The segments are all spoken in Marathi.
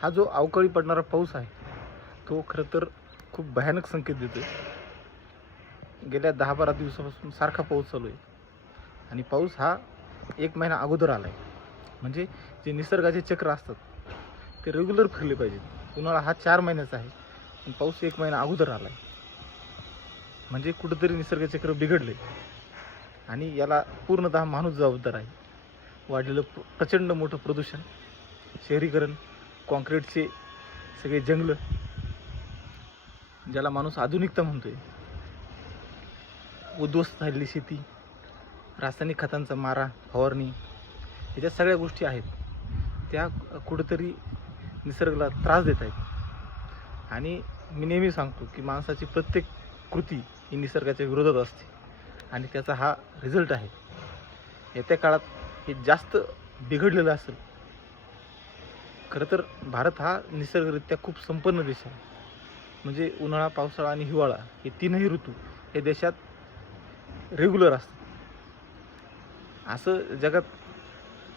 हा जो अवकाळी पडणारा पाऊस आहे तो खरं तर खूप भयानक संकेत देतो आहे। गेल्या 10-12 दिवसापासून सारखा पाऊस चालू आहे आणि पाऊस हा 1 महिना अगोदर आला आहे। म्हणजे जे निसर्गाचे चक्र असतात ते रेग्युलर फिरले पाहिजेत। उन्हाळा हा 4 महिन्याचा आहे पण पाऊस 1 महिना अगोदर आला आहे, म्हणजे कुठेतरी निसर्ग चक्र बिघडले आणि याला पूर्णतः माणूस जबाबदार आहे। वाढलेलं प्रचंड मोठं प्रदूषण, शहरीकरण, कॉन्क्रीटचे सगळे जंगलं, ज्याला माणूस आधुनिकता म्हणतोय, उद्ध्वस्त झालेली शेती, रासायनिक खतांचा मारा फवारणी, ह्याच्या सगळ्या गोष्टी आहेत त्या कुठेतरी निसर्गाला त्रास देत आहेत। आणि मी नेहमी सांगतो की माणसाची प्रत्येक कृती ही निसर्गाच्या विरोधात असते आणि त्याचा हा रिझल्ट आहे। येत्या काळात हे जास्त बिघडलेलं असेल। खरं तर भारत हा निसर्गरित्या खूप संपन्न देश आहे। म्हणजे उन्हाळा, पावसाळा आणि हिवाळा हे तीनही ऋतू हे देशात रेग्युलर असतात। असं जगात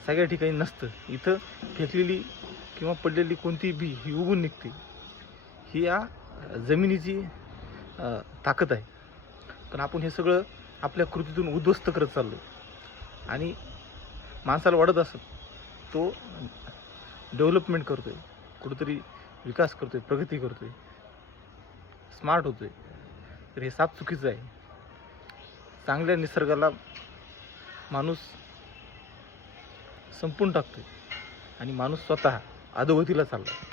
सगळ्या ठिकाणी नसतं। इथं फेकलेली किंवा पडलेली कोणती बी ही उगून निघते, ही या जमिनीची ताकद आहे। पण आपण हे सगळं आपल्या कृतीतून उद्ध्वस्त करत चाललो आणि माणसाला वाटत असत तो डेव्हलपमेंट करतोय, कुठेतरी विकास करतोय, प्रगती करतोय, स्मार्ट होतोय, तर हे साफ चुकीचं आहे। चांगल्या निसर्गाला माणूस संपून टाकतोय आणि माणूस स्वतः अधोगतीला चालला आहे।